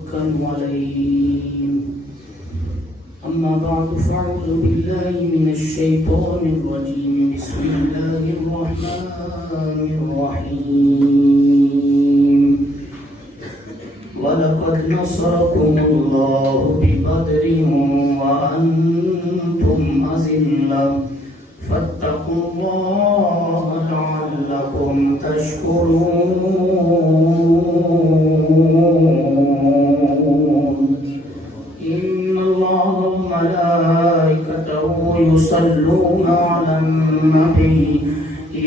متوكل عليه. أما بعد فأعوذ بالله من الشيطان الرجيم. بسم الله الرحمن الرحيم. ولقد نصركم الله ببدر وأنتم أذلة فاتقوا الله لعلكم تشكرون. إن الله وملائكته يصلون على النبي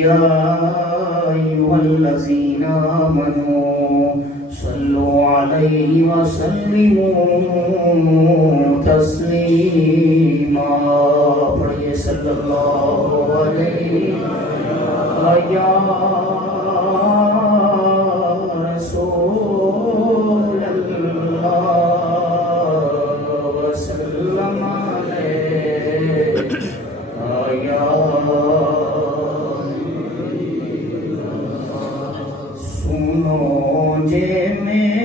يا أيها الذين آمنوا صلوا عليه وسلموا تسليما. پڑھیے صلی اللہ علیہ یا رسول اللہ وسلم علیہ یا سنو جے میرے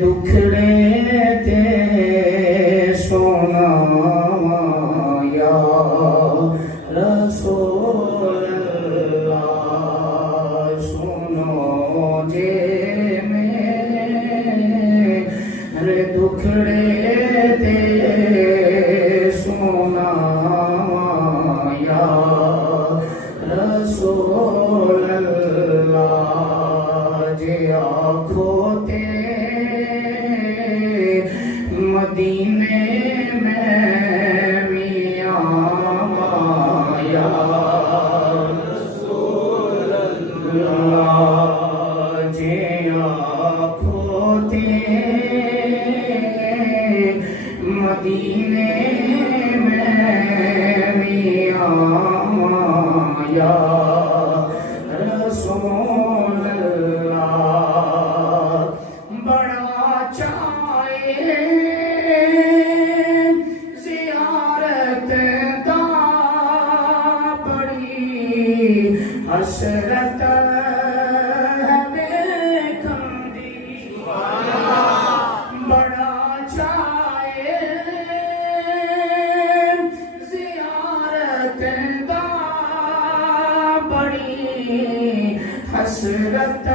دکھڑے تے سونا یا رسول اللہ. سنو جے میرے دکھڑے تے سونا یا رسول اللہ. جے آنکھوں تے مدینے میں میاں یا رسول اللہ. جے آنکھوں تے مدینے میں میاں یا رسول اللہ. بڑا چاہے زیارت دا بڑی حسرت دیکھن دی. بڑا چاہے زیارت دا بڑی حسرت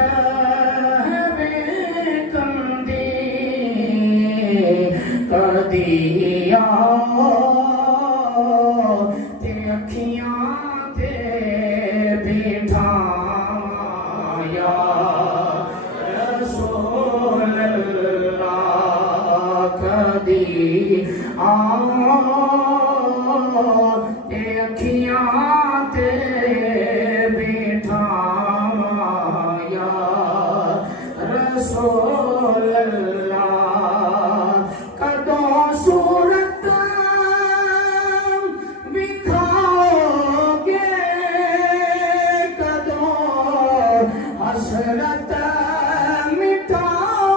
کدی تے اکھیاں تے بیٹھا یا رسول اللہ. کدی تے اکھیاں تے بیٹھا یا رسول اللہ. کدوں صورت وکھاؤ گے کدوں حسرت مٹاؤ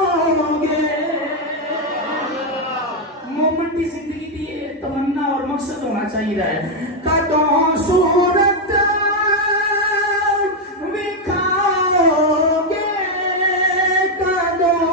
گے. مومن کی زندگی کی تمنا اور مقصد ہونا چاہیے. کدوں صورت وکھاؤ گے کدوں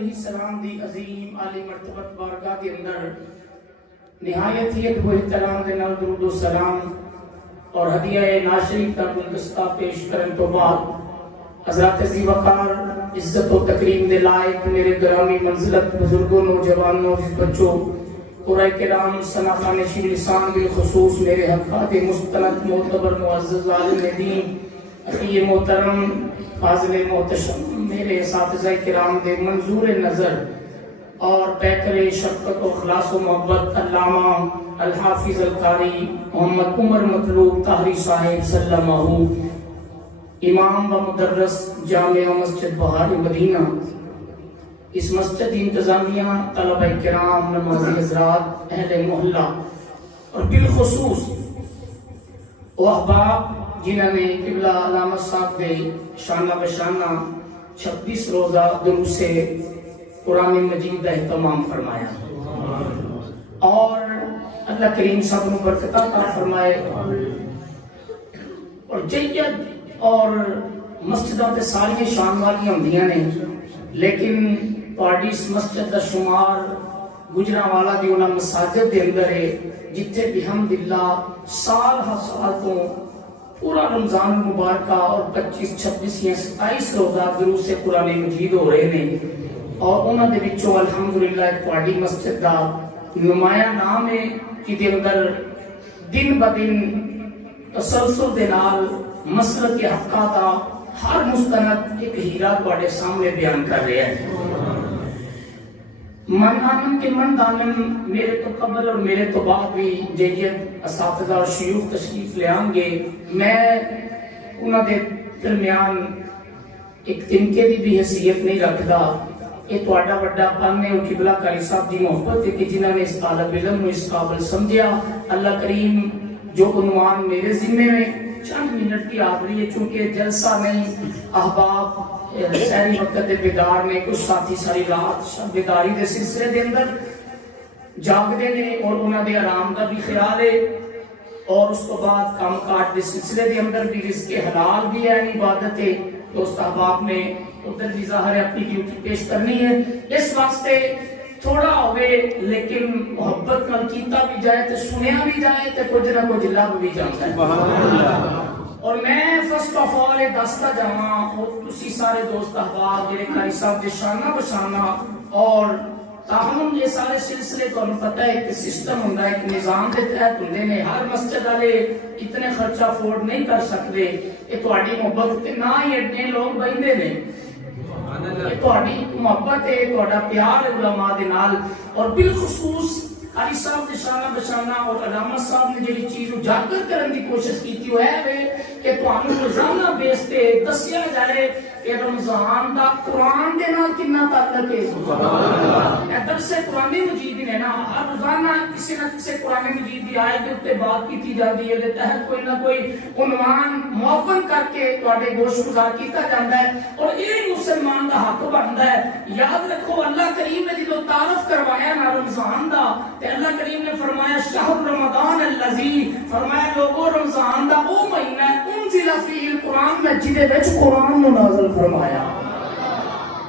علیہ السلام دی عظیم عالی مرتبت بارگاہ کے اندر نہایت ہی ادب و احترام دے نال درود و سلام اور ہدیہ ناشری کا گلدستہ پیش کرن تو بعد حضرات ذی وقار عزت و تکریم دے لائق میرے گرامی منزلت بزرگوں نوجوانوں بچوں قرآن کرام سناخان شیر لسان بالخصوص میرے حقات مستند معتبر معزز عالم دین اخی محترم فاضل محتشم میرے اساتذہ کرام دے منظور نظر اور پیکر شفقت و اخلاص و محبت علامہ الحافظ القاری محمد عمر مطلوب طاہری صاحب سلمہ امام و مدرس جامعہ مسجد بہار مدینہ، اس مسجد انتظامیہ، طلبہ کرام، نمازی حضرات، اہل محلہ اور بالخصوص وہ احباب جنہوں نے قبلہ علامہ صاحب دے شانہ بشانہ 26 روزہ دروس قرآن مجید کا اہتمام فرمایا اور اللہ کریم سب کو برکت عطا فرمائے اور جید اور مسجدوں تے ساری شان والی ہوندیاں نے لیکن پارٹی اس مسجد دا شمار گجرانوالا دی انہاں مساجد دے اندر ہے جتھے بحمداللہ سال ہر سال تو پورا رمضان مبارکہ اور 25 26 یا 27 روزہ دروس قرآن مجید ہو رہے ہیں اور انہاں دے وچوں الحمدللہ ایک پارٹی مسجد دا نمایاں نام ہے جدے اندر دن بدن تسلسل دے نال مسلک کے حقہ کا ہر مستند ایک ہیرا بڑے سامنے بیان کر رہے ہیں۔ من آنم کے من دانم میرے تو قبل اور میرے تو بعد بھی جیجت اساتذہ اور شیوخ تشریف لے آن گے، میں انہوں دے درمیان ایک تنکے دی بھی حیثیت نہیں رکھدا۔ یہ تو اڈا بڑا پانے اور قبلہ قاری صاحب دی محبت ہے کہ جنہوں نے اس طالب علم اس قابل سمجھیا۔ اللہ کریم جو عنوان میرے ذمہ میں چند منٹ کی آخری ہے چونکہ جلسہ نہیں، احباب سہری وقت دے بیدار نے، کچھ ساتھی ساری رات شب بیداری دے سلسلے دے اندر جاگ دے نے اور انہاں دے آرام دا بھی خیال ہے اور اس کو بعد کام کاج دے سلسلے دے اندر بھی رزق حلال بھی ہے، عبادت ہے، دوست احباب نے ادھر بھی ظاہر ہے اپنی ڈیوٹی پیش کرنی ہے۔ اس واسطے تھوڑا ہوئے لیکن محبت نال کیتا بھی جائے تو سنیا بھی جائے تو کچھ نہ کچھ لب بھی جاتا ہے۔ اور میں فرسٹ آف آل دستا جاواں اور تسی سارے دوست احباب جڑے قاری صاحب دے شانہ بشانہ اور تاہم یہ سارے سلسلے تو ہمیں پتہ ہے کہ سسٹم ہوندا ہے، ایک نظام دے تحت ہوندے نے، ہر مسجد والے اتنے خرچہ افورڈ نہیں کر سکتے، یہ تہاڈی محبت تے نہ ہی اتنے لوگ بہندے نے، یہ تہاڈی محبت ہے، تہاڈا پیار ہے علماء دے نال اور بالخصوص قاری صاحب دے شانہ بشانہ اور علامہ صاحب نے جڑی چیز اجاگر کرنے کی کوشش کی تھی وہ ہے کہ تمہیں روزانہ بیس تے دسیا جائے کہ رمضان دا قرآن دے نال کتنا تعلق ہے۔ درس قرآن مجید نے نا ہر روزانہ کسی نہ کسی قرآن مجید کی آیت کے اوپر بات کی جاتی ہے، تحت کوئی نہ کوئی عنوان معاون کر کے تواڈے گوش گزار کیتا جاتا ہے اور یہ مسلمان دا حق بنتا ہے۔ یاد رکھو اللہ کریم نے جدو تعارف کروایا نا رمضان دا تے اللہ کریم نے فرمایا شہر رمضان الذی، فرمایا لوگوں رمضان دا وہ مہینہ ہے انزل فیہ القرآن میں جدے وچ قرآن نو نازل فرمایا۔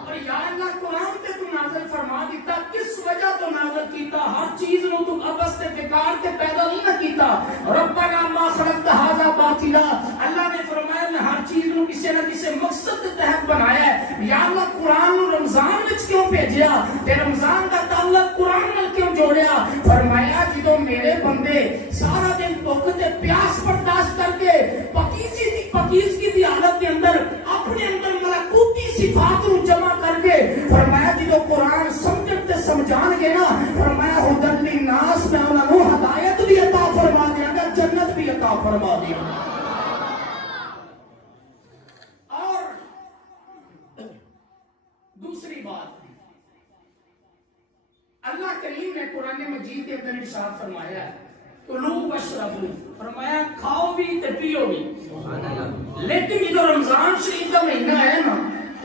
اور یا اللہ قرآن تے تو نازل فرما دیتا، کس وجہ تو نازل کیتا؟ ہر چیز نو تو ابس تے بیکار تے پیدا نہیں نہ کیتا۔ ربنا ما خلقت ھذا باطلا، اللہ نے فرمایا میں ہر چیز نو کسی نہ کسی مقصد کے تحت بنایا ہے۔ یا اللہ قرآن نو رمضان وچ کیوں بھیجیا تے رمضان دا تعلق قرآن نال کیوں جوڑیا؟ فرمایا جدوں میرے بندے سارا دن بھوک تے پیاس برداشت کر کے پاکیزگی دی حالت کے اندر اپنے اندر ملکوتی صفات کو جمع کر کے فرمایا جدوں قرآن سمجھن تے سمجھان گے نا، فرمایا ہدی للناس میں انہاں نوں ہدایت بھی عطا فرما دیا گا، جنت بھی عطا فرما دیا۔ اور دوسری بات اللہ کریم نے قرآن مجید کے اندر ارشاد فرمایا ہے کلو واشربو، فرمایا کھاؤ بھی تے پیو بھی، لیکن یہ رمضان شریف کا مہینہ ہے نا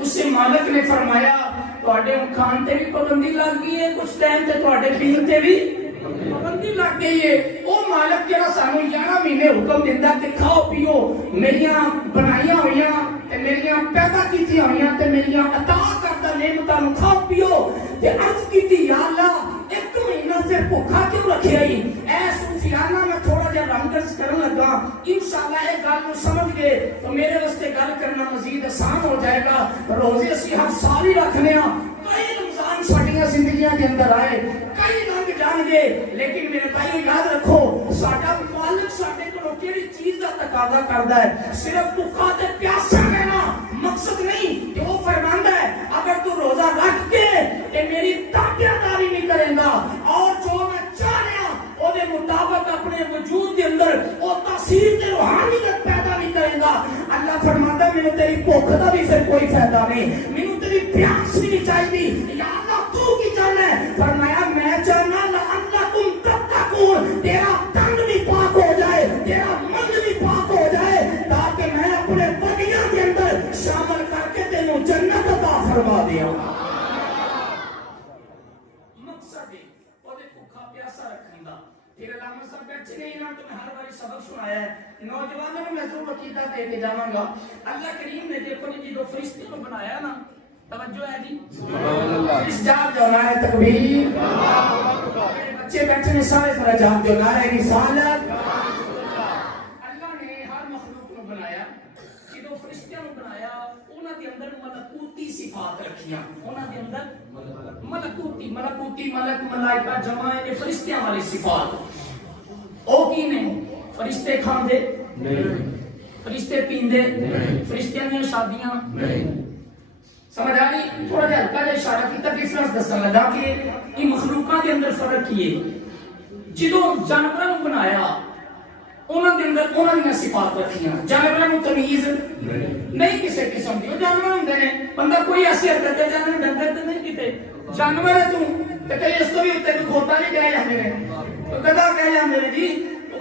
اس سے مالک نے فرمایا تواڈے کھان تے بھی پابندی لگ گئی ہے، کچھ ٹائم تے تواڈے پین تے بھی پابندی لگ گئی ہے۔ او مالک جڑا سانو 11 مہینے حکم دیندا کہ کھاؤ پیو، میریاں بنائیاں ہوئیاں تے میریاں پیدا کیتی ہوئیاں تے میریاں عطا کردہ نعمتاں نوں کھاؤ پیو تے عرض کیتی یا اللہ ایک مہینہ سے بھوکا کیوں رکھے آئی اے صوفیانہ میں تھوڑا جہا رنگرز کرن لگا انشاءاللہ ایک گل نوں سمجھ گئے تو میرے واسطے گل کرنا مزید آسان ہو جائے گا روزے اسی ہم ساری رکھنے ہاں کئی رمضان ساڈیاں زندگیاں دے اندر آئے کئی لنگ جان گے لیکن میرے بھائی یاد رکھو ساڈا مالک ساڈے کولوں کیڑی چیز دا تقاضا کردا ہے صرف بھوکا تے پیاسا رہنا مقصد نہیں کہ وہ فرماندا ہے اگر تو روزہ رکھ کے تے میری تابعداری نہیں کرے گا اور جو میں چاہ رہا او دے مطابق اپنے وجود دے اندر او تاثیر تے روحانیت پیدا نہیں کرے گا اللہ فرماندا ہے مینوں تیری بھوک دا بھی پھر کوئی فائدہ نہیں مینوں تیری پیاس بھی نہیں چاہیے یا اللہ تو کی چاہنا ہے فرمایا میں چاہنا لعلکم تتقون تیرا تن بھی پاک ہو جائے تیرا من بھی پاک ہو جائے تاکہ میں اپنے بندیاں کے اندر شامل کر کے تینوں جنت عطا فرما دیا مقصد ہے وہ بھوکا پیاسا رکھنے دا پھر علامہ صاحب بیٹھے نہیں نا تو میں ہر باری سبق سنایا ہے نوجوانوں میں ضرور عقیدہ دے کے جاواں گا اللہ کریم نے دیکھو جی جو فرشتے کو بنایا نا توجہ ہے جی سبحان اللہ اس جاب جو نعرہ تکبیر بچے بیٹھے نے سارے ذرا جاب جو نعرہ رسالت اللہ نے ہر مخلوق کو بنایا جو فرشتیاں کو بنایا انہاں دے اندر ملکوتی صفات رکھیاں انہاں دے اندر ملکوتی ملک ملائکہ جمع ہے فرشتیاں والی صفات او کی نے فرشتے کھاندے نہیں فرشتے پیندے نہیں فرشتیاں دی شادیاں نہیں سمجھ آ رہی تھوڑا جہا ہلکا جہا اشارہ کیتا ڈفرنس دسن لگا کہ یہ مخلوقات کے اندر فرق کیے جدوں جانوراں نوں بنایا انہاں دے اندر انہاں دی صفات رکھیاں جانوراں نوں تمیز نہیں کسے قسم دی جانور ہوندے نے بندہ کوئی ایسی حرکت ہے جانور ڈنگر تے نہیں کیتے جانور ہے تے کئی اس تو بھی تے کھوتا نہیں کہے جاندے نے تو گدا کہے جاندے نے جی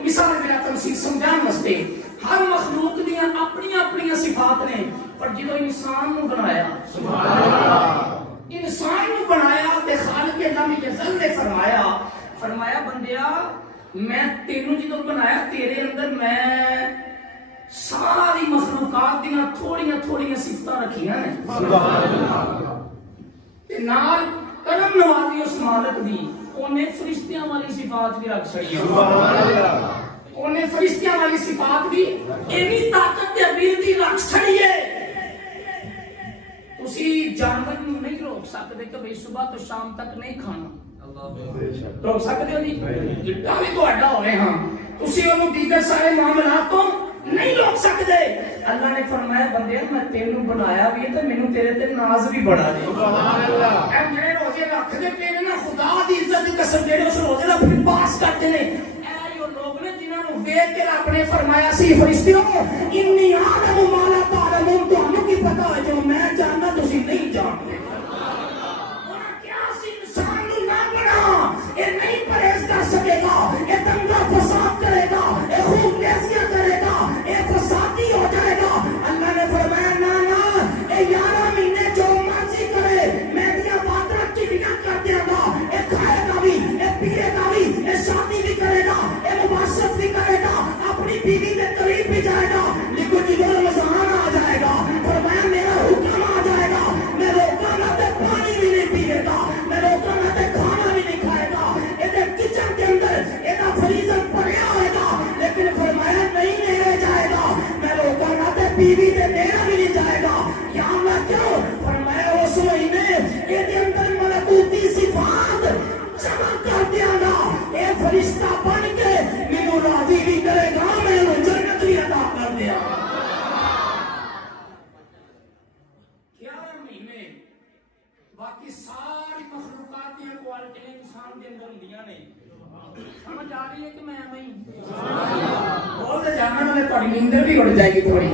مثال بنا تمثیل سمجھان واسطے ہر مخلوق دیاں اپنی اپنی صفات نے پر جدو انسان نو بنایا سبحان اللہ انسان نو بنایا تے خالق لم یزل نے فرمایا بندیا میں تینوں جدو بنایا تیرے اندر میں ساری مخلوقات دیاں تھوڑیاں صفتاں رکھیاں نے سبحان اللہ تے نال کرم نوازی اس مالک دی انہیں فرشتیاں والی صفات بھی رکھ چھڑی سبحان اللہ انہیں فرشتیاں والی صفات بھی اینی طاقت تے ابیلٹی رکھ چھڑی ہے اسی جانور نوں نہیں روک سکتے کہ بھئی صبح تو شام تک نہیں کھانا روک سکتے ہو نہیں جتنا بھی تو اڈا ہونے ہاں اسی انہوں دیگر سارے معاملات کو نہیں روک سکتے اللہ نے فرمایا بندے میں تینوں بنایا بھی ہے تو میں تیرے تے ناز بھی بڑھا دے سبحان اللہ اے میرے روزے رکھ دے تیرے نا خدا دی عزت دی قسم جڑے اس روزے دا پھر پاس کرتے نے اے وہ لوگ نے جنہاں نوں ویکھ کے رب نے فرمایا سی فرشتیوں انی عالم ما لا تعلمون تانوں کی پتہ ہے جو میں جاننا تسی نہیں جانتے انہاں کیا سی انسان نوں نہ بنا اے نہیں پرہیز کر سکے گا اے دنگا فساد کرے گا اے خوب نیزیاں کرے گا اے فسادی ہو جائے گا اللہ نے فرمایا نا اے 11 مہینے جو مرضی کرے میں دیا باتاں چڑیاں کر دیا گا اے کھائے گا بھی اے پیے گا بھی اے شادی بھی کرے گا اے مباشرت بھی کرے گا اپنی بیوی کے قریب بھی جائے گا لیکن جب رمضان آ جائے گا فرمایا میرا حکم آ جائے گا میں روکا نہ تے پانی بھی نہیں پیے گا میں روکا نہ تے کھانا بھی نہیں کھائے گا اے کچن کے اندر اے فریزر پڑیا ہوئے گا لیکن فرمایا نہیں رہ جائے گا میں روکا نہ تے بیوی تے میرا بھی نہیں جائے گا یا اللہ کیوں فرمایا اس مہینے اے دے اندر ملکوتی صفات جمع کر دیا گا اے فرشتہ بن کے مینوں راضی بھی کرے گا میں انہوں جنت بھی عطا کر دیا 11 مہینے باقی ساری مخلوقات دیا کوالٹیاں انسان کے اندر ہوندیاں نے سمجھ آ رہی ہے کہ میں وہیں بولتے جانا میں تھوڑی نیندر بھی اڑ جائے گی تھوڑی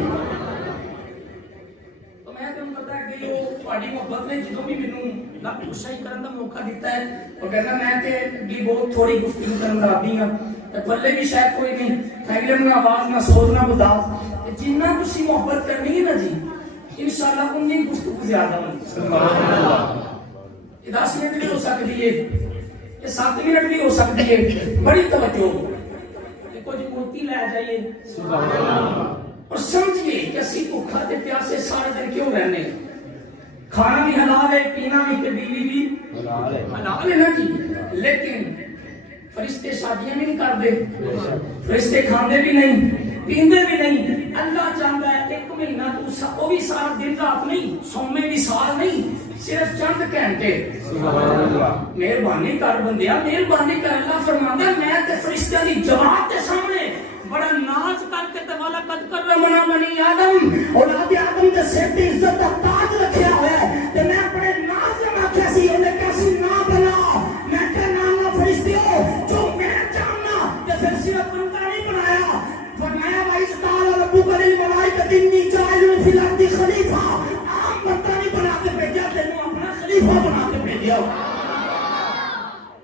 تو میں تمہیں پتا ہے کہ وہ تھوڑی محبت نے جدوں بھی مینوں لب خوشائی کرن دا موقع دیتا ہے اور کہتا میں تے بھی بہت تھوڑی گفتگو کرن دا عادی ہاں تے بلے بھی شاید کوئی نہیں خیر نہ آواز نہ سوز نہ گداز جنہ تسی محبت کرنی ہے نا جی انشاءاللہ ان کی گفتگو زیادہ ہوگی سبحان اللہ یہ 10 منٹ بھی ہو سکتی ہے یہ 7 منٹ بھی ہو سکتی ہے بڑی توجہ کچھ موتی لے جائیے سبحان اللہ اور سمجھیے کہ اسی بھوکا تے پیاسے سارے دن کیوں رہنے؟ کھانا بھی حلال ہے، پینا بھی، تے بیوی بھی حلال ہے نا جی. لیکن فرشتے شادیاں بھی نہیں کرتے، فرشتے کھاندے بھی نہیں، پیندے بھی نہیں. اللہ چاہتا ہے ایک مہینہ تو وہ بھی سارا دن رات نہیں، سومے بھی سال نہیں، صرف چند گھنٹے. مہربانی کر بندیا، مہربانی کر. اللہ فرماندا ہے میں تے فرشتیاں دی جماعت کے سامنے بڑا ناز کر کے تے والا قد کرمنا بنی آدم، اولاد آدم دے سر تے عزت دا تاج رکھیا ہوا ہے. تے میں اپنے ناز نال آکھیا سی اونے کیسی نا بنا، میں کہ نا فرشتیو جو میں چاہنا تے پھر صرف بندہ نہیں بنایا. فرمایا وَإِذْ قَالَ رَبُّكَ لِلْمَلَائِكَةِ إِنِّي جَاعِلٌ فِي الْأَرْضِ خَلِيفَةً. عام بندہ نہیں بنا کے بھیجا، تینوں اپنا خلیفہ بنا کے بھیجا،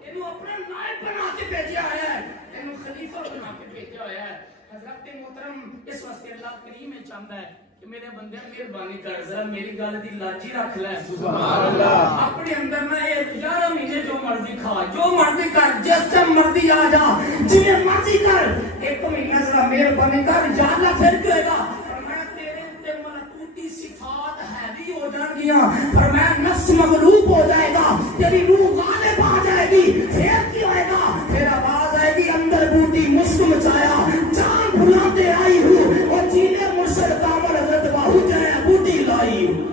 تینوں اپنا نائب بنا کے بھیجا ہے، تینوں خلیفہ بنا کے بھیجا ہے. حضرت محترم اس واسطے اللہ کریم میں چاہتا ہے کہ میرے بندے مہربانی کر، ذرا میری گل دی لاجی رکھ لے. سبحان اللہ. اپنے اندر نہ 11 مہینے جو مرضی کھا، جو مرضی کر، جس ٹائم مرضی آ جا، جی مرضی کر. ایک مہینہ ذرا مہربانی کر، یا اللہ پھر کیے گا. فرمایا تیرے تے ملکوتی صفات ہیوی ہو جان گیاں. فرمایا نفس مغلوب ہو جائے گا، تیری روح غالب آ جائے گی. پھر کیا آئے گا؟ پھر آواز آئے گی اندر بوٹی مشک مچایا، جان بھلاتے آئی ہوں اور جینے مرشد کامل حضرت باہو جائے بوٹی لائی ہوں.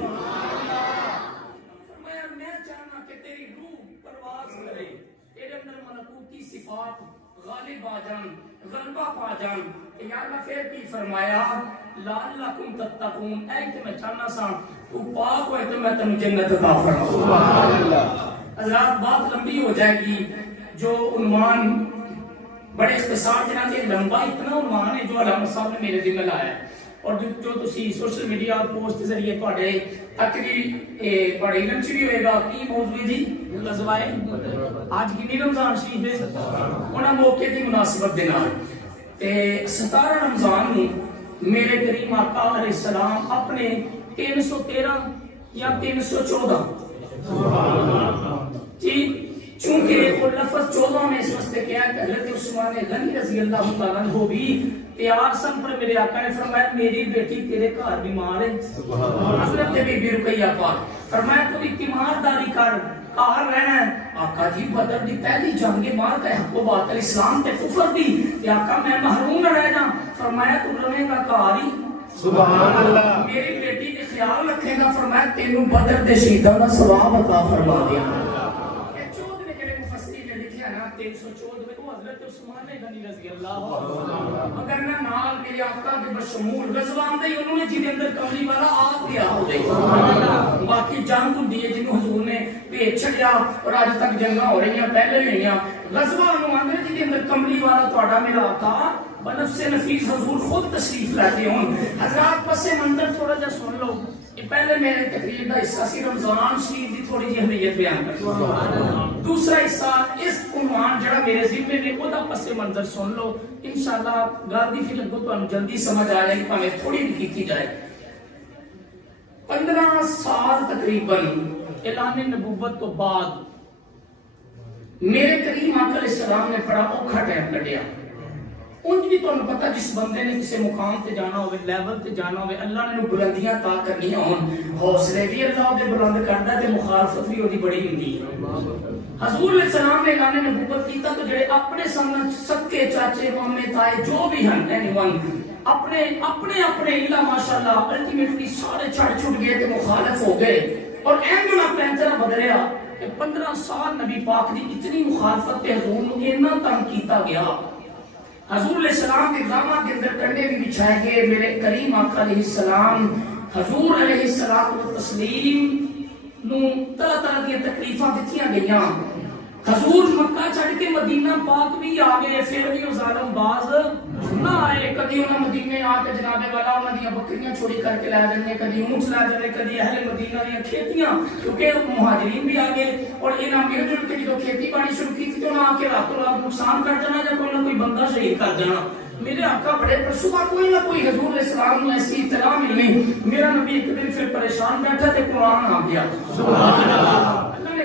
فرمایا میں چاہنا کہ تیری روح پرواز کرے، تیرے اندر ملکوتی صفات غالب آ جان، غلبہ پا جان. یا اللہ پھر کی فرمایا لعلکم تتقون. اے کہ میں چاہنا سا تو پاک ہوئے تو میں تمہیں جنت عطا فرماؤں. سبحان اللہ. حضرات بات لمبی ہو جائے گی، جو عنوان بڑے اختصار جنہ کے لمبا اتنا عنوان ہے جو علامہ صاحب نے میرے ذمہ لایا ہے، اور جو تسی سوشل میڈیا پوسٹ کے ذریعے تواڈے تک بھی بڑے علم چ بھی ہوئے گا. کی موضوع جی؟ غزوہ آج کنی رمضان شریف ہے، انہاں موقع کی مناسبت دے نال تے 17 رمضان نو میرے کریم آقا علیہ السلام اپنے 313 یا 314 جی، چونکہ وہ لفظ 14 میں اس واسطے کیا کہ حضرت عثمان غنی رضی اللہ تعالیٰ عنہ بھی تیار سن پر میرے آقا نے فرمایا میری بیٹی تیرے گھر بیمار ہے. حضرت بی بی رقیہ پاک فرمایا تو تیمارداری کر، گھر رہنا ہے. آقا جی بدر دی پہلی جنگ مار کا حق و باطل، اسلام تے کفر دی، تے آقا میں محروم نہ رہ جاں. فرمایا تو رہے گا گھر ہی. سبحان اللہ. میری بیٹی کے خیال رکھے گا. فرمایا تینوں بدر دے شہیداں دا ثواب عطا فرما دیا. 314 وہ حضرت عثمان غنی رضی اللہ. مگر نہ نال میرے آقا کے بشمول غزوان دے انہوں نے جن اندر کملی والا آپ گیا ہو گئی. باقی جنگ ہوندی ہے جنوں حضور نے بھیج چھڑیا اور اج تک جنگاں ہو رہی ہیں، پہلے بھی ہوئیاں. غزوہ انہوں آندے جن اندر کملی والا تہاڈا میرا آقا بنفس نفیس حضور خود تشریف لاتے ہوں. حضرات پس منظر تھوڑا جا سن لو. پہلے میرے تقریر کا حصہ سی رمضان شریف کی تھوڑی جی اہمیت بیان کر، دوسرا حصہ اس عنوان جڑا میرے ذمے نے وہ پس منظر سن لو. انشاءاللہ گل دی پھر لگو تانوں جلدی سمجھ آ جائے گی، بھاویں تھوڑی بھی کیتی جائے. 15 سال تقریباً اعلان نبوت تو بعد میرے کریم آقا علیہ السلام نے بڑا اوکھا ٹائم کڈیا. انج بھی تمہیں پتا جس بندے نے کسی مقام تے جانا ہوئے، لیول تے جانا ہوئے، اللہ نے بلندیاں تا کرنی ہون، حوصلے بھی اللہ دے بلند کردا تے مخالفت بھی اودی بڑی ہوندی ہے. حضور علیہ السلام نے اعلان نبوت کیتا تو جڑے اپنے سامنے سکے چاچے مامے تائے جو بھی ہیں اینیون اپنے اپنے اپنے اللہ ماشاءاللہ الٹیمیٹلی سارے چھڑ چھٹ گئے تے مخالف ہو گئے. اور اینو نہ پینترا بدلیا کہ 15 سال نبی پاک دی اتنی مخالفت تے حضور نو اتنا تنگ کیتا گیا. حضور علیہ السلام کے اقدامات کے اندر کنڈے بھی بچھائے گئے. میرے کریم آقا علیہ السلام حضور علیہ السلام و تسلیم نو طرح طرح کی تکلیفاں دتیاں گئیاں. حضور مکہ چھڑ کے مدینہ پاک بھی آ گئے، پھر بھی وہ ظالم باز نہ آئے. کدی انہاں مدینے آ کے جناب والا انہاں دی بکریاں چوری کر کے لے جاندے، کدی اونٹ لے جاندے، کدی اہل مدینہ دی کھیتیاں، کیونکہ مہاجرین بھی آ گئے. اور انہاں مل جل کے جو کھیتی باڑی شروع کی تو انہاں آ کے راتوں رات نقصان کر جانا یا کوئی نہ کوئی بندہ شہید کر جانا. میرے آقا بڑے پر صبح کوئی نہ کوئی حضور علیہ السلام نے ایسی اطلاع ملی. میرا نبی ایک دن پھر پریشان بیٹھا تے قرآن آ گیا. سبحان اللہ. اللہ نے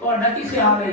ਤੁਹਾਡਾ ਕੀ ਖਿਆਲ ਹੈ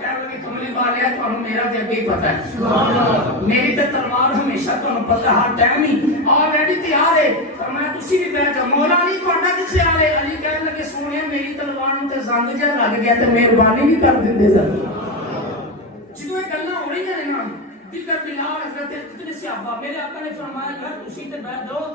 ਕਹਿ ਲਗੇ ਕਮਲੀ ਵਾਲਿਆ ਤੁਹਾਨੂੰ ਮੇਰਾ ਤੇ ਅੱਗੇ ਹੀ ਪਤਾ ਹੈ ਸੁਭਾਨ ਅੱਲਾਹ ਮੇਰੀ ਤੇ ਤਲਵਾਰ ਹਮੇਸ਼ਾ ਤੁਹਾਨੂੰ ਪਤਾ ਹਰ ਟਾਈਮ ਹੀ ਆਲਰੇਡੀ ਤਿਆਰ ਹੈ ਫਰਮਾਇਆ ਤੁਸੀਂ ਵੀ ਬੈਠ ਜਾਓ ਮੌਲਾ ਅਲੀ ਤੁਹਾਡਾ ਕੀ ਖਿਆਲ ਹੈ ਅਲੀ ਕਹਿਣ ਲੱਗੇ ਸੋਹਣਿਆ ਮੇਰੀ ਤਲਵਾਰ ਨੂੰ ਤੇ ਜ਼ੰਗ ਜਿਹਾ ਲੱਗ ਗਿਆ ਤੇ ਮਿਹਰਬਾਨੀ ਵੀ ਕਰ ਦਿੰਦੇ ਸਨ ਜਦੋਂ ਇਹ ਗੱਲਾਂ ਹੋ ਰਹੀਆਂ ਨੇ ਨਾ ਦਿਲਰ ਬਿਲਾਲ ਹਜ਼ਰਤ ਇਤਨੇ ਸਹਾਬਾ ਮੇਰੇ ਆਕਾ ਨੇ ਫਰਮਾਇਆ ਕਿ ਤੁਸੀਂ ਤੇ ਬੈਠ ਜਾਓ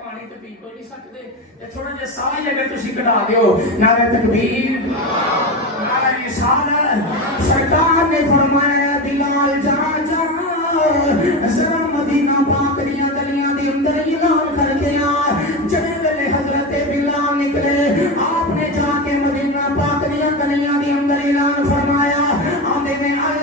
ਪਾਣੀ ਤੇ ਪੀ ਕੋਈ ਨਹੀਂ ਸਕਦੇ ਤੇ ਥੋੜਾ ਜਿਹਾ ਸਾਹ ਹੀ ਅਗਰ ਤੁਸੀਂ ਕਢਾ ਦਿਓ ਨਾਰੇ ਤਕਬੀਰ ਨਾਰੇ ਰਿਸਾਲਤ ਸਰਕਾਰ ਨੇ ਫਰਮਾਇਆ ਬਿਲਾਲ ਜਾ ਜਾ ਜ਼ਰਾ ਮਦੀਨਾ ਪਾਕ ਦੀਆਂ ਗਲੀਆਂ ਦੇ ਅੰਦਰ ਐਲਾਨ ਕਰਕੇ ਆ ਜਿਹੜੇ ਵੇਲੇ ਹਜ਼ਰਤ ਬਿਲਾਲ ਨਿਕਲੇ ਆਪਨੇ ਜਾ ਕੇ ਮਦੀਨਾ ਪਾਕ ਦੀਆਂ ਗਲੀਆਂ ਦੇ ਅੰਦਰ ਐਲਾਨ ਫਰਮਾਇਆ ਆਂਦੇ ਨੇ ਅਲ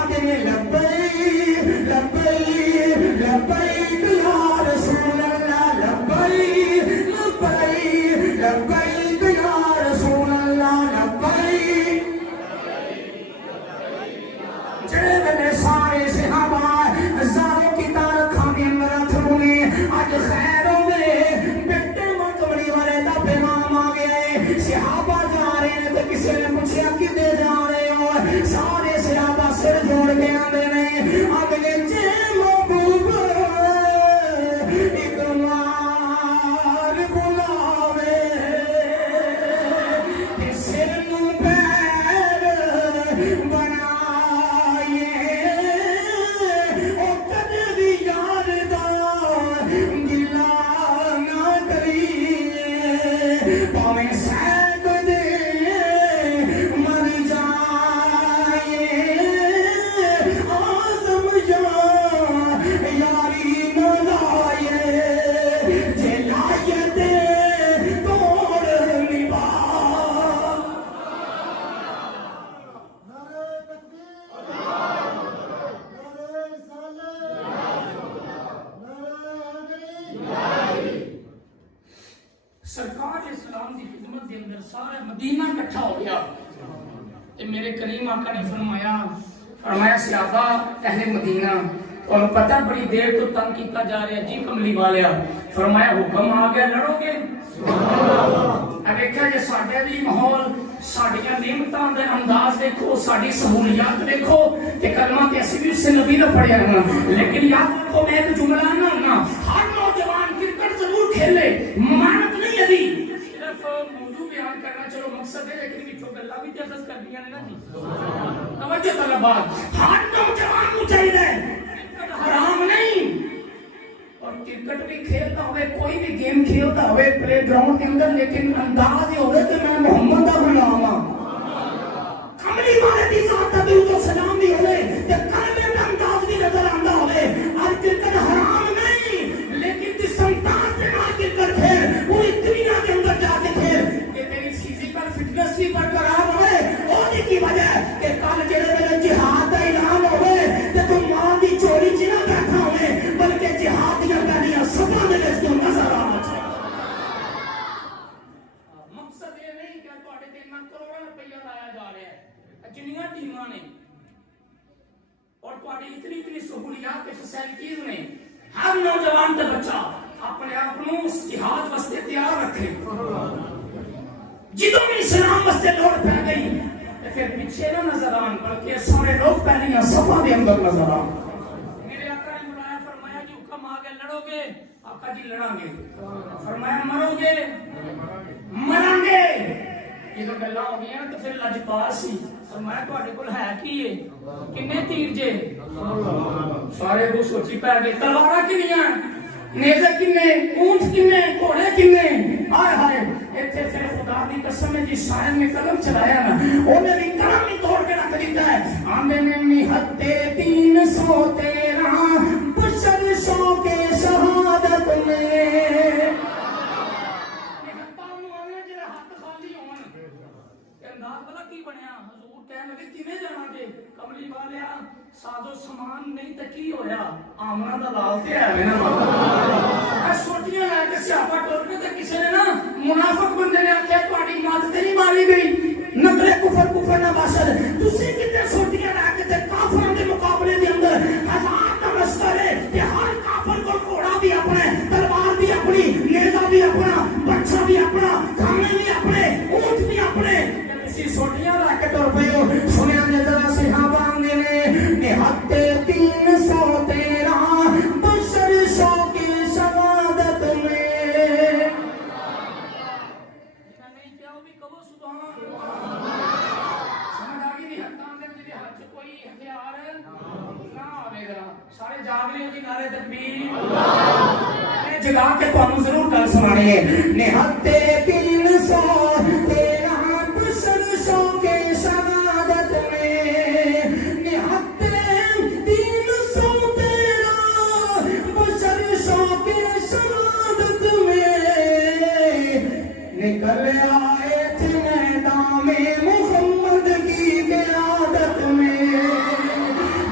آتے نے لبیک لبیک لبیک یا رسول اللہ لبیک لبیک لبیک یا رسول اللہ لبیک جڑے ویلے سارے صحابہ زاروں کی تارکھاں دے اندر ہتھ رولے اج خیر ہوے بیٹے کملی والے دا پیغام آ گیا ہے صحابہ جا رہے ہیں تے کسی نے پوچھا کدے جا رہے ہو سارے صحابہ سر جوڑ کے آندے نے اگلے جے محبوب ایک مار بلاوے تے سر نوں پیر بنائے او کدے بھی یار دا گلا نہ کریے پاویں سینک دے مر جائے آزم یاری نہ لائے جے لائے دے توڑ نبھا نعرہ تکبیر نعرہ رسالت نعرہ حیدری سرکار اسلام کی خدمت کے اندر سارا مدینہ اکٹھا ہو گیا تے میرے کریم آقا نے فرمایا صحابہ اہل مدینہ اور پتہ بڑی دیر تو تنگ کیتا جا رہا ہے جی کملی والیا فرمایا حکم آ گیا لڑو گے اب دیکھا جی ساڈے بھی ماحول ساڈیاں نعمتاں دے انداز دیکھو ساڈی سہولیات دیکھو تے کلمہ تے اسی بھی اس سے نبی دا پڑھیا ہونا لیکن یاد رکھو میں ایک جملہ نہ ہر نوجوان کرکٹ ضرور کھیلے ممانت نہیں ابھی صرف موضوع بیان کرنا چلو مقصد ہے لیکن وچوں گلاں بھی تحفظ کر دیاں نے نا جی توجہ طلباء ہر نوجوان کو چاہیے کرکٹ حرام نہیں اور کرکٹ بھی کھیلتا ہوئے کوئی بھی گیم کھیلتا ہوئے پلے گراؤنڈ کے اندر لیکن انداز یہ ہوئے کہ میں محمد دا غلام ہاں کملی والے دی ذات دا درود و سلام بھی ہوئے تے کلمے دا انداز بھی نظر آندا ہوئے اور کرکٹ حرام نہیں لیکن جس انداز سے نہ کرکٹ کھیل پوری دنیا کے اندر جا کے کھیل کہ تیری فزیکل فٹنس بھی برقرار ہوئے اور کی وجہ کہ کل جڑے ویلے جہاد دا اعلان ہوئے تے تو ماں دی چوری چ نہ بیٹھا ہوئے بلکہ جہاد دیاں پہلیاں صفاں دے وچ تو نظر آنا چاہیے مقصد یہ نہیں کہ تواڈے تے اتنا کروڑاں روپیہ لایا جا رہا ہے جنیاں ٹیماں نے اور تواڈی اتنی سہولیات تے فیسلٹیز نے ہر نوجوان تے بچہ اپنے آپ کو اس جہاد واسطے تیار رکھے جدوں بھی اسلام واسطے لوڑ پہ گئی تے پھر پیچھے نہ نظر آن بلکہ سارے لوگ پہلیاں صفاں دے اندر نظر آن میرے آقا نے بلایا فرمایا جی حکم آ گیا لڑو گے آقا جی لڑاں گے فرمایا مرو گے مریں گے جدوں گلاں ہو گئیاں تو پھر لجپال سی فرمایا تواڈے کول ہے کی ہے کنے تیر جے سارے وہ سوچی پے گئے تلواراں کنیاں نیزے کنے اونٹ کنے گھوڑے کنے ہائے ہائے ایتھے پھر خدا دی قسم ہے جی شاعر نے قلم چلایا نا اونے بھی قلم ہی توڑ کے رکھ دیتا ہے آندے نے نہتے 313 بشر شو کے شہادت میں کملی والیا سازو سامان نہیں تے کی ہویا آمنا دا لال تے ہے نا سوٹیاں لے کے سیاپا ٹور کے تے کسی نے نا منافق بندے نے آخیا تہاڈی مات تے نہیں ماری گئی نقرے کفر نہ باشد تسی کتے سوٹیاں لے کے تے کافراں دے مقابلے دے اندر ہزار دا لشکر ہے تے ہر کافر کو گھوڑا بھی اپنا تلوار بھی اپنی نیزہ بھی اپنا بچہ بھی اپنا کھانے بھی اپنے اونٹ بھی اپنے تسی سوٹیاں لے کے ٹور پئے ہو سنیا نے ذرا صحابہ آندے نے نہتے 313 بشر شو کی شہادت میں نہیں کیا وہ بھی کہو سبحان اللہ سمجھ آ گئی نہیں ہتھاں دے وچ ہاتھ کوئی ہتھیار نہ آوے گا سارے جاگ رہے ہو جی نعرہ تکبیر اللہ میں جگا کے تانوں ضرور گل سنانی ہے نہتے 313 بشر شو کے شہادت میں نہتے 313 بشر شو کے شہادت میں نکل آئے تھے میدان میں محمد کی قیادت میں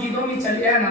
ਜਦੋਂ ਵੀ ਚੱਲਿਆ ਨਾ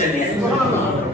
ਚੱਲਿਆ।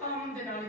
ਤਾਮਨ ਦੇ ਨਾਲ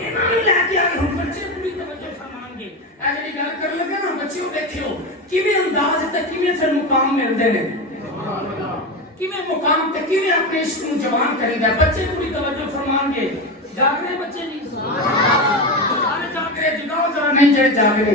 ਇਹਨਾਂ ਨੂੰ ਲੈ ਕੇ ਆ ਗਏ। ਹੁਣ ਬੱਚੇ ਪੂਰੀ ਤਵੱਜੋ ਫਰਮਾਨਗੇ। ਇਹ ਜਿਹੜੀ ਗੱਲ ਕਰਨ ਲੱਗੇ ਨਾ ਬੱਚਿਓ, ਦੇਖਿਓ ਕਿਵੇਂ ਅੰਦਾਜ਼ ਤੇ ਕਿਵੇਂ ਫਿਰ ਮੁਕਾਮ ਮਿਲਦੇ ਨੇ, ਕਿਵੇਂ ਮੁਕਾਮ ਤੇ ਕਿਵੇਂ ਆਪਣੇ ਇਸ਼ਕ ਨੂੰ ਜਵਾਨ ਕਰੀਦਾ। ਬੱਚੇ ਪੂਰੀ ਤਵੱਜੋ ਫਰਮਾਨਗੇ। ਜਾਗ ਰਹੇ ਬੱਚੇ ਜੀ, ਸਾਰੇ ਜਾਗ ਰਹੇ, ਜਗਾਓ ਜਰਾ ਨਹੀਂ ਜਿਹੜੇ ਜਾਗ ਰਹੇ।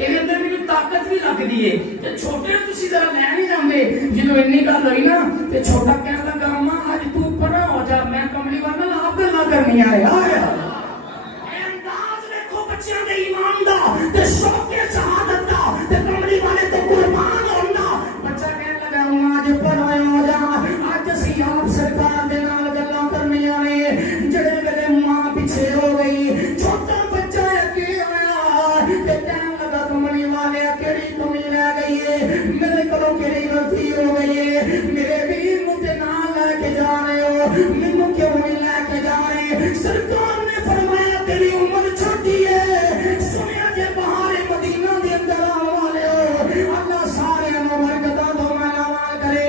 ਇਹਦੇ ਅੰਦਰ ਮੈਨੂੰ ਤਾਕਤ ਵੀ ਲੱਗਦੀ ਹੈ ਤੇ ਛੋਟੇ ਨੂੰ ਤੁਸੀਂ ਜ਼ਰਾ ਲੈ ਨਹੀਂ ਜਾਂਦੇ। ਜਦੋਂ ਇੰਨੀ ਗੱਲ ਹੋਈ ਨਾ ਤੇ ਛੋਟਾ ਕਹਿਣ ਲੱਗਾ ਅੰਮਾ ਅੱਜ ਤੂੰ ਪਰਾਂ ਹੋ ਜਾ, ਮੈਂ ਕਮਲੀ ਵਾਲਾ ਨਾਲ ਆਪ ਗੱਲਾਂ ਕਰਨੀਆਂ ਆ ਯਾਰ। ਇਹ ਅੰਦਾਜ਼ ਦੇਖੋ ਬੱਚਿਆਂ ਦੇ ਈਮਾਨ ਦਾ ਤੇ ਸ਼ੌਕੇ ਸ਼ਹਾਦਤ ਦਾ ਤੇ ਕਮਲੀ ਵਾਲੇ ਤੋਂ ਕੁਰਬਾਨ ਹੋਣ ਦਾ। ਬੱਚਾ ਕਹਿਣ ਲੱਗਾ ਅੰਮਾ ਅੱਜ ਪਰਾਂ ਹੋ ਜਾ, ਅੱਜ ਅਸੀਂ ਆਪ ਸਰਕਾਰ ਦੇ ਨਾਲ ਗੱਲਾਂ ਕਰਨੀਆਂ ਨੇ। ਜਿਹੜੇ ਵੇਲੇ ਮਾਂ ਪਿੱਛੇ ਹੋ ਗਈ, ਛੋਟਾ ਬੱਚਾ ਅੱਗੇ ਆਇਆ ਤੇ ਕਹਿਣ ਲੱਗਾ ਕਮਲੀ ਵਾਲੇ ਕਿਹੜੀ ਕਮੀ ਰਹਿ ਗਈ ਏ, ਮੇਰੇ ਕੋਲੋਂ ਕਿਹੜੀ ਗਲਤੀ ਹੋ ਗਈ ਏ, ਮੇਰੇ ਵੀਰ ਨੂੰ ਤੇ ਨਾਲ ਲੈ ਕੇ ਜਾ ਰਹੇ ਹੋ, ਮੈਨੂੰ ਕਿਉਂ ਨਹੀਂ ਲੈ ਕੇ ਜਾ ਰਹੇ। ਸਰਕਾਰ ਨੇ ਫਰਮਾਇਆ ਤੇਰੀ ਉਮਰ ਛੋਟੀ ਏ। ਸੁਣਿਆ ਜੇ ਬਹਾਰੇ ਮਦੀਨਾ ਦੇ ਅੰਦਰ ਆਉਣ ਵਾਲੇ ਹੋ, ਅੱਲਾਹ ਸਾਰਿਆਂ ਨੂੰ ਬਰਕਤਾਂ ਦੋ ਮਾਲਾਮਾਲ ਕਰੇ।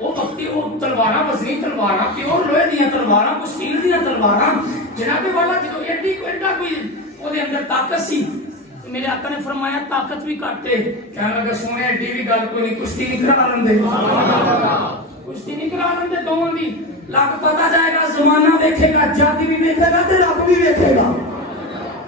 ਉਹ ਵਕਤੀ ਉਹ ਤਲਵਾਰਾਂ ਵਜ਼ਨੀ ਤਲਵਾਰਾਂ ਪਿਓਰ ਲੋਹੇ ਦੀਆਂ ਤਲਵਾਰਾਂ, ਕੋਈ ਸਟੀਲ ਦੀਆਂ ਤਲਵਾਰਾਂ। ਜਨਾਬੇ ਵਾਲਾ ਜਦੋਂ ਐਡੀ ਕੋਈ ਉਹਦੇ ਅੰਦਰ ਤਾਕਤ ਸੀ। ਮੇਰੇ ਆਕਾ ਨੇ ਫਰਮਾਇਆ ਤਾਕਤ ਵੀ ਘੱਟ ਹੈ। ਕਹਿਣ ਲੱਗਾ ਸੋਹਣੇ ਐਡੀ ਵੀ ਗੱਲ ਕੋਈ ਨਹੀਂ, ਕੁਸ਼ਤੀ ਨਹੀਂ ਕਰਾ ਲੈਂਦੇ, ਕੁਸ਼ਤੀ ਨਹੀਂ ਕਰਾ ਲੈਂਦੇ ਦੋਵਾਂ ਦੀ। ਲੱਗ ਪਤਾ ਜਾਏਗਾ, ਜ਼ਮਾਨਾ ਵੇਖੇਗਾ, ਜਾਤੀ ਵੀ ਵੇਖੇਗਾ ਤੇ ਰੱਬ ਵੀ ਵੇਖੇਗਾ।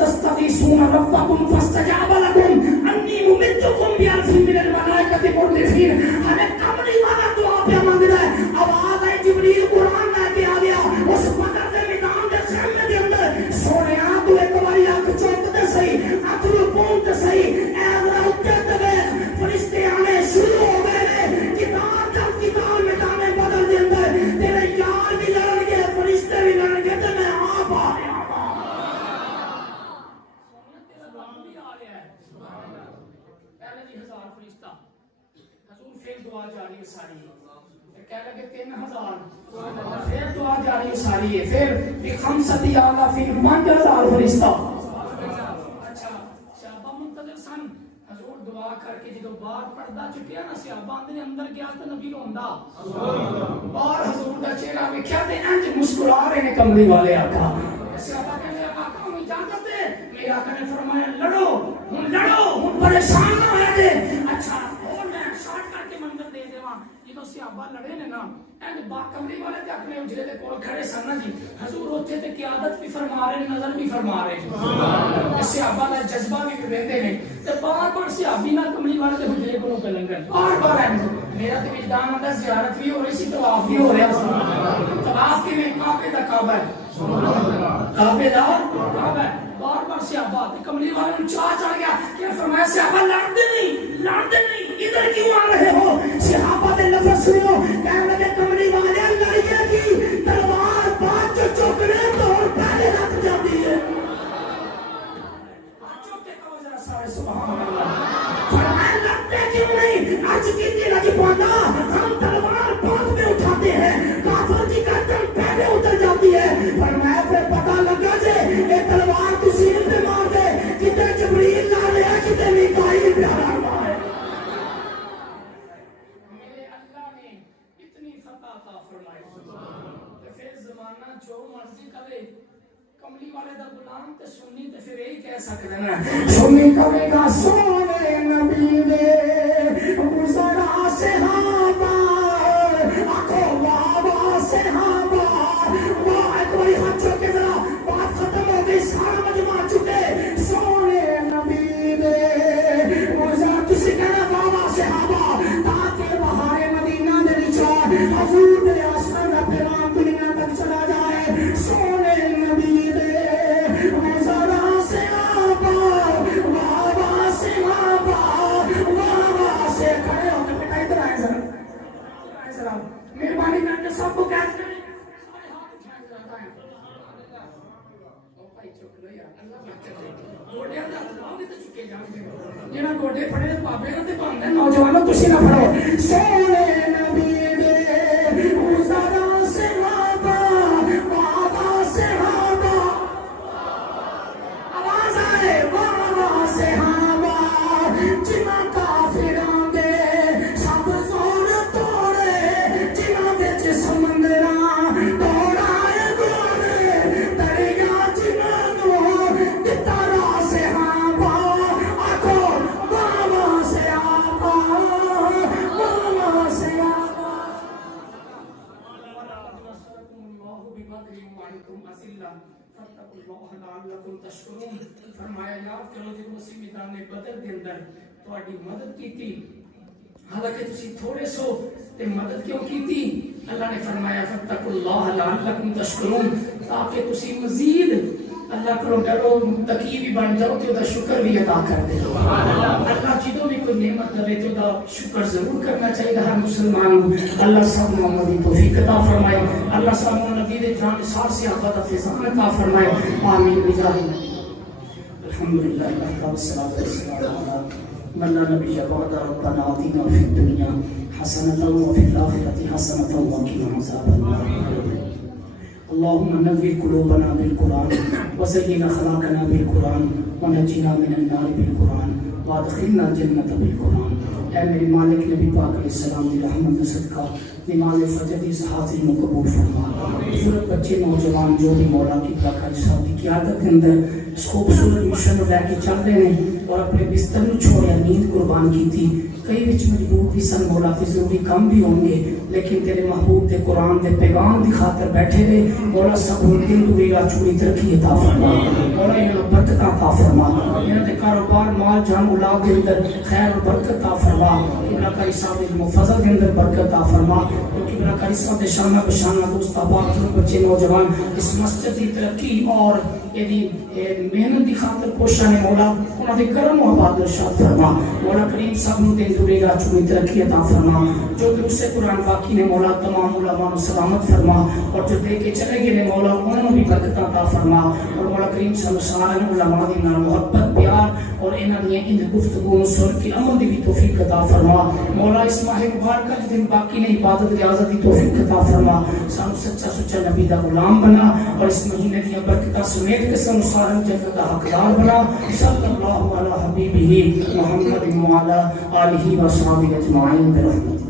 تستغيثون ربكم فاستجاب لكم انی ممدکم بألف من الملائکۃ مردفین. ہمیں کملی والا دعا پہ مانگ رہا ہے. آواز ہے جبریل قرآن لے کے آ گیا اس بدر دے میدان دے خیمے دے اندر. سونیا تو ایک باری اکھ چوک دے صحیح اتھرو پونچ تے صحیح اے ذرا اٹھے تے ویکھ فرشتے آنے شروع ہو گئے نے. کتاب جب کتاب میدان بدر دے اندر تیرے یار بھی لڑن گے فرشتے بھی لڑن گے تے میں آپ آ رہا ہوں. پہلے بھی 1000 فرشتہ حضور پھر دعا جاری ہے ساری کہہ لگے 3000 پھر دعا جاری ہے ساری ہے پھر بھی 500 آلا پھر 5000 فرشتہ. اچھا صحابہ منتظر سن. حضور دعا کر کے جدو باہر پردہ چکیا نا صحابہ اندر اندر گیا تو نبی روندا باہر حضور دا چہرہ ویکھیا تے انج مسکرا رہے نے کملی والے آقا. صحابہ کہندے آقا ہمیں اجازت دے. میرے آقا نے فرمایا لڑو ہن پریشان نہ ہویا جے. اچھا اور میں شارٹ کر کے منظر دے دیواں. جدو صحابہ لڑے نے نا اینج با کملی والے تے اپنے اجرے دے کول کھڑے سن نا جی. حضور اوتھے تے قیادت بھی فرما رہے نظر بھی فرما رہے. سبحان اللہ. صحابہ دا جذبہ بھی ویندے نے تے بار بار صحابی نہ کملی والے تے اجرے کولوں پہ لنگن بار بار اینج. میرا تے وجدان آندا زیارت بھی ہو رہی سی طواف بھی ہو رہا سی. طواف کے میں کعبے دا کعبہ ہے. کعبے دا کعبہ ہے. بار بار صحابہ تے کملی والے نوں چاہ چڑھ گیا کہ فرمایا صحابہ لڑتے نہیں ادھر کیوں آ رہے ہو. صحابہ دے لفظ سنو کہنے لگے کملی والے لڑکے کی تلوار بات جو چوکنے تو پہلے رکھ جاتی ہے. چوک کے کہو ذرا سارے سبحان اللہ. فرمایا لڑتے کیوں نہیں آج کتنی لگی پہنچا ہم تلوار بعد میں اٹھاتے ہیں کافر کی گردن پہلے اتر جاتی ہے. فرمایا پھر پتہ لگا جے یہ تلوار تو سینے پہ مار دے کتے جبریل لا لیا کتے میکائیل پیارا ہوا ہے. میرے اللہ نے اتنی فتح عطا فرمائی. پھر زمانہ جو مرضی کرے کملی والے دا غلام تے سنی تے پھر یہی کہہ سکتے ہیں سنی کرے گا سونے نبی دے گزرا صحابہ آنکھوں بابا صحابہ. واہ کوئی ہاتھ چوکے ذرا بات ختم ہو گئی سارا مجمع چکے. سونے نبی دے گزرا تسی کہنا بابا صحابہ تاکہ بہار مدینہ دے نچار حضور دے آسمان دا پیغام دنیا تک چلا جائے. سونے نبی دے گزرا صحابہ بابا صحابہ بابا سے کھڑے ہو کے بیٹا ادھر آئے ذرا مہربانی کر کے سب کو کیچ کریں. نوجوانوں تسی نہ پڑھو. سونے نبی دے گزرا صحابہ بابا صحابہ آواز آئے بابا صحابہ جنہاں کافراں دے سب زور توڑے جنہاں وچ سمندراں دوڑائے گوڑے دریا جنہاں نوں دتا راہ صحابہ آکھو بابا صحابہ بابا صحابہ. فرمایا یاد کرو جب مسیح میدان بدر دے اندر تہاڈی مدد کیتی حالانکہ تسی تھوڑے سو تے مدد کیوں کیتی. اللہ نے فرمایا فتقوا اللہ لعلکم تشکرون تاکہ تسی مزید اللہ کو ڈرو تقی بھی بن جاؤ تے دا شکر بھی ادا کر دے. اللہ جدوں بھی کوئی نعمت دے تے دا شکر ضرور کرنا چاہیے ہر مسلمان کو. اللہ سب محمد کی توفیق عطا فرمائے. اللہ سب نبی دے جان سار سے عطا فیضان عطا فرمائے. آمین بجاہ الحمدللہ والصلاۃ والسلام علی من لا نبی بعد. ربنا آتنا فی الدنیا حسنۃ وفی الآخرۃ حسنۃ وقنا عذاب النار. اللهم نور قلوبنا بالقرآن وزين أخلاقنا بالقرآن ونجنا من النار بالقرآن وادخلنا الجنة بالقرآن. اے میرے مالک نبی پاک علیہ السلام کی رحمت کا صدقہ نماز فجر اس حاضری میں قبول فرما. خوبصورت بچے نوجوان جو بھی مولا کی برکت صاحب کی قیادت کے اندر اس خوبصورت مشن کو لے کے چل رہے ہیں اور اپنے بستر میں چھوڑیا نیند قربان کی تھی. کئی وچ مجبور بھی سن مولا کے ضروری کام بھی ہوں گے لیکن تیرے محبوب دے قرآن دے پیغام دی خاطر بیٹھے رہے. مولا سب دل کو میرا چوری ترقی عطا فرما. مولا یہ برکت برکت عطا فرما انہاں دے کاروبار مال جان اولاد دے اندر خیر و برکت عطا فرما قبلہ کاری صاحب دے محفظت دے اندر برکت عطا فرما قبلہ کاری صاحب دے شانہ بشانہ دوست احباب بچے نوجوان اس مسجد کی ترقی اور یعنی محنت کی خاطر کوشاں نے مولا انہاں دے کرم و آباد ارشاد فرما مولا کریم سب نو دین دوری راہ چومی ترقی عطا فرما جو دوسرے قرآن باقی نے مولا تمام علماء سلامت فرما اور جو دے کے چلے گئے نے مولا انہوں بھی برکت عطا فرما اور مولا کریم صلی اللہ علیہ وسلم علماء دی نال محبت پیار اور انہاں دی ان گفتگو سن کے عمل دی بھی توفیق عطا فرما مولا اس ماہ مبارکہ دن باقی نے عبادت کی آزادی توفیق عطا فرما سانو سچا سچا نبی دا غلام بنا اور اس مہینے دی برکتاں سمیت کے سن سارے جنت دا حقدار بنا صلی اللہ علی حبیبہ محمد وعلی آلہ و صحابہ اجمعین برحمتہ